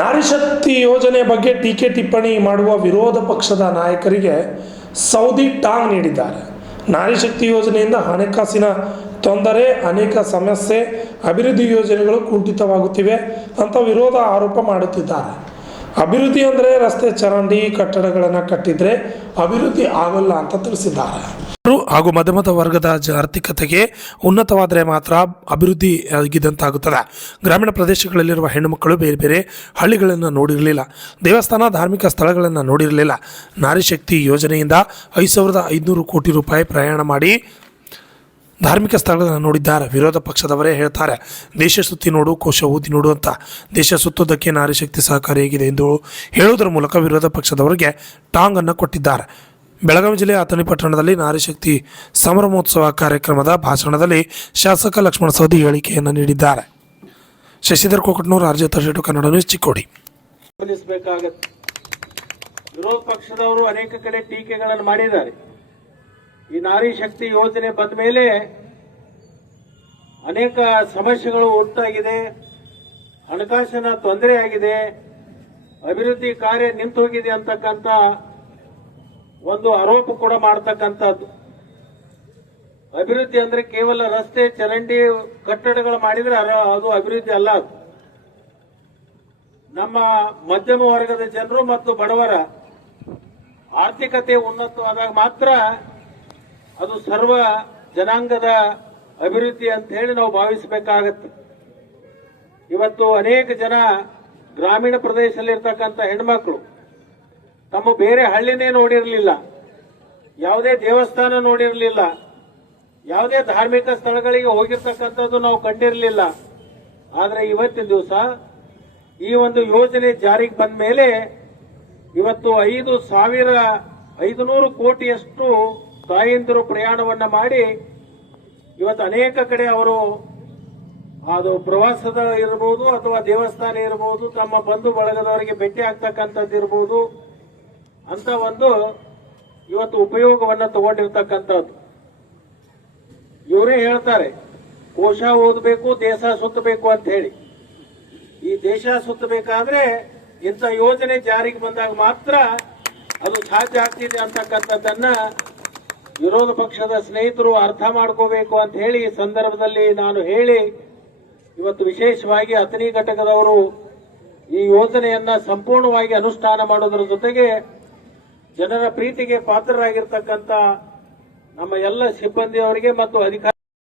ನಾರಿಶಕ್ತಿ ಯೋಜನೆ ಬಗ್ಗೆ ಟೀಕೆ ಟಿಪ್ಪಣಿ ಮಾಡುವ ವಿರೋಧ ಪಕ್ಷದ ನಾಯಕರಿಗೆ ಸೌದಿ ಟಾಂಗ್ ನೀಡಿದ್ದಾರೆ. ನಾರಿಶಕ್ತಿ ಯೋಜನೆಯಿಂದ ಹಣಕಾಸಿನ ತೊಂದರೆ, ಅನೇಕ ಸಮಸ್ಯೆ, ಅಭಿವೃದ್ಧಿ ಯೋಜನೆಗಳು ಕುಂಠಿತವಾಗುತ್ತಿವೆ ಅಂತ ವಿರೋಧ ಆರೋಪ ಮಾಡುತ್ತಿದ್ದಾರೆ. ಅಭಿವೃದ್ಧಿ ಅಂದರೆ ರಸ್ತೆ, ಚರಂಡಿ, ಕಟ್ಟಡಗಳನ್ನು ಕಟ್ಟಿದರೆ ಅಭಿವೃದ್ಧಿ ಆಗಲ್ಲ ಅಂತ ತಿಳಿಸಿದ್ದಾರೆ. ಹಾಗೂ ಮಧ್ಯಮ ವರ್ಗದ ಆರ್ಥಿಕತೆಗೆ ಉನ್ನತವಾದರೆ ಮಾತ್ರ ಅಭಿವೃದ್ಧಿ ಆಗಿದ್ದಂತಾಗುತ್ತದೆ. ಗ್ರಾಮೀಣ ಪ್ರದೇಶಗಳಲ್ಲಿರುವ ಹೆಣ್ಣುಮಕ್ಕಳು ಬೇರೆ ಬೇರೆ ಹಳ್ಳಿಗಳನ್ನು ನೋಡಿರಲಿಲ್ಲ, ದೇವಸ್ಥಾನ, ಧಾರ್ಮಿಕ ಸ್ಥಳಗಳನ್ನು ನೋಡಿರಲಿಲ್ಲ. ನಾರಿಶಕ್ತಿ ಯೋಜನೆಯಿಂದ 5,500 ಕೋಟಿ ರೂಪಾಯಿ ಪ್ರಯಾಣ ಮಾಡಿ ಧಾರ್ಮಿಕ ಸ್ಥಳಗಳನ್ನು ನೋಡಿದ್ದಾರೆ. ವಿರೋಧ ಪಕ್ಷದವರೇ ಹೇಳ್ತಾರೆ, ದೇಶ ಸುತ್ತಿ ನೋಡು, ಕೋಶ ಊದಿ ನೋಡು ಅಂತ. ದೇಶ ಸುತ್ತೋದಕ್ಕೆ ನಾರಿಶಕ್ತಿ ಸಹಕಾರಿಯಾಗಿದೆ ಎಂದು ಹೇಳುವುದರ ಮೂಲಕ ವಿರೋಧ ಪಕ್ಷದವರಿಗೆ ಟಾಂಗ್ ಅನ್ನು ಕೊಟ್ಟಿದ್ದಾರೆ. ಬೆಳಗಾವಿ ಜಿಲ್ಲೆಯ ಅಥಣಿ ಪಟ್ಟಣದಲ್ಲಿ ನಾರಿಶಕ್ತಿ ಸಂಭ್ರಮೋತ್ಸವ ಕಾರ್ಯಕ್ರಮದ ಭಾಷಣದಲ್ಲಿ ಶಾಸಕ ಲಕ್ಷ್ಮಣ ಸವದಿ ಹೇಳಿಕೆಯನ್ನು ನೀಡಿದ್ದಾರೆ. Shashidhar Kokatnur, RJ 32 Kannada news, Chikkodi. ವಿರೋಧ ಪಕ್ಷದವರು ಅನೇಕ ಕಡೆ ಟೀಕೆಗಳನ್ನು ಮಾಡಿದ್ದಾರೆ. ಈ ನಾರಿ ಶಕ್ತಿ ಯೋಜನೆ ಬಂದ ಮೇಲೆ ಅನೇಕ ಸಮಸ್ಯೆಗಳು ಉಂಟಾಗಿದೆ, ಹಣಕಾಸಿನ ತೊಂದರೆ ಆಗಿದೆ, ಅಭಿವೃದ್ಧಿ ಕಾರ್ಯ ನಿಂತು ಹೋಗಿದೆ ಅಂತಕ್ಕಂಥ ಒಂದು ಆರೋಪ ಕೂಡ ಮಾಡತಕ್ಕಂಥದ್ದು. ಅಭಿವೃದ್ಧಿ ಅಂದ್ರೆ ಕೇವಲ ರಸ್ತೆ, ಚರಂಡಿ, ಕಟ್ಟಡಗಳು ಮಾಡಿದ್ರೆ ಅದು ಅಭಿವೃದ್ಧಿ ಅಲ್ಲ. ಅದು ನಮ್ಮ ಮಧ್ಯಮ ವರ್ಗದ ಜನರು ಮತ್ತು ಬಡವರ ಆರ್ಥಿಕತೆ ಉನ್ನತವಾದಾಗ ಮಾತ್ರ ಅದು ಸರ್ವ ಜನಾಂಗದ ಅಭಿವೃದ್ಧಿ ಅಂತ ಹೇಳಿ ನಾವು ಭಾವಿಸಬೇಕಾಗತ್ತೆ. ಇವತ್ತು ಅನೇಕ ಜನ ಗ್ರಾಮೀಣ ಪ್ರದೇಶದಲ್ಲಿರ್ತಕ್ಕಂಥ ಹೆಣ್ಮಕ್ಳು ತಮ್ಮ ಬೇರೆ ಹಳ್ಳಿನೇ ನೋಡಿರಲಿಲ್ಲ, ಯಾವುದೇ ದೇವಸ್ಥಾನ ನೋಡಿರಲಿಲ್ಲ, ಯಾವುದೇ ಧಾರ್ಮಿಕ ಸ್ಥಳಗಳಿಗೆ ಹೋಗಿರ್ತಕ್ಕಂಥದ್ದು ನಾವು ಕಂಡಿರಲಿಲ್ಲ. ಆದರೆ ಇವತ್ತಿನ ದಿವಸ ಈ ಒಂದು ಯೋಜನೆ ಜಾರಿಗೆ ಬಂದ ಮೇಲೆ ಇವತ್ತು 5,500 ಕೋಟಿಯಷ್ಟು ತಾಯಂದಿರು ಪ್ರಯಾಣವನ್ನ ಮಾಡಿ ಇವತ್ತು ಅನೇಕ ಕಡೆ ಅವರು ಅದು ಪ್ರವಾಸದ ಇರಬಹುದು ಅಥವಾ ದೇವಸ್ಥಾನ ಇರಬಹುದು, ತಮ್ಮ ಬಂಧು ಬಳಗದವರಿಗೆ ಭೇಟಿ ಆಗ್ತಕ್ಕಂಥದ್ದು ಇರಬಹುದು ಅಂತ ಒಂದು ಇವತ್ತು ಉಪಯೋಗವನ್ನ ತಗೊಂಡಿರ್ತಕ್ಕಂಥದ್ದು. ಇವರೇ ಹೇಳ್ತಾರೆ, ಕೋಶ ಓದಬೇಕು, ದೇಶ ಸುತ್ತಬೇಕು ಅಂತ ಹೇಳಿ. ಈ ದೇಶ ಸುತ್ತಬೇಕಾದ್ರೆ ಇಂಥ ಯೋಜನೆ ಜಾರಿಗೆ ಬಂದಾಗ ಮಾತ್ರ ಅದು ಸಾಧ್ಯ ಆಗ್ತಿದೆ ಅಂತಕ್ಕಂಥದ್ದನ್ನ ವಿರೋಧ ಪಕ್ಷದ ಸ್ನೇಹಿತರು ಅರ್ಥ ಮಾಡ್ಕೋಬೇಕು ಅಂತ ಹೇಳಿ ಈ ಸಂದರ್ಭದಲ್ಲಿ ನಾನು ಹೇಳಿ, ಇವತ್ತು ವಿಶೇಷವಾಗಿ ಅಥಣಿ ಘಟಕದವರು ಈ ಯೋಜನೆಯನ್ನ ಸಂಪೂರ್ಣವಾಗಿ ಅನುಷ್ಠಾನ ಮಾಡೋದ್ರ ಜೊತೆಗೆ ಜನರ ಪ್ರೀತಿಗೆ ಪಾತ್ರರಾಗಿರ್ತಕ್ಕಂಥ ನಮ್ಮ ಎಲ್ಲ ಸಿಬ್ಬಂದಿಯವರಿಗೆ ಮತ್ತು ಅಧಿಕಾರಿ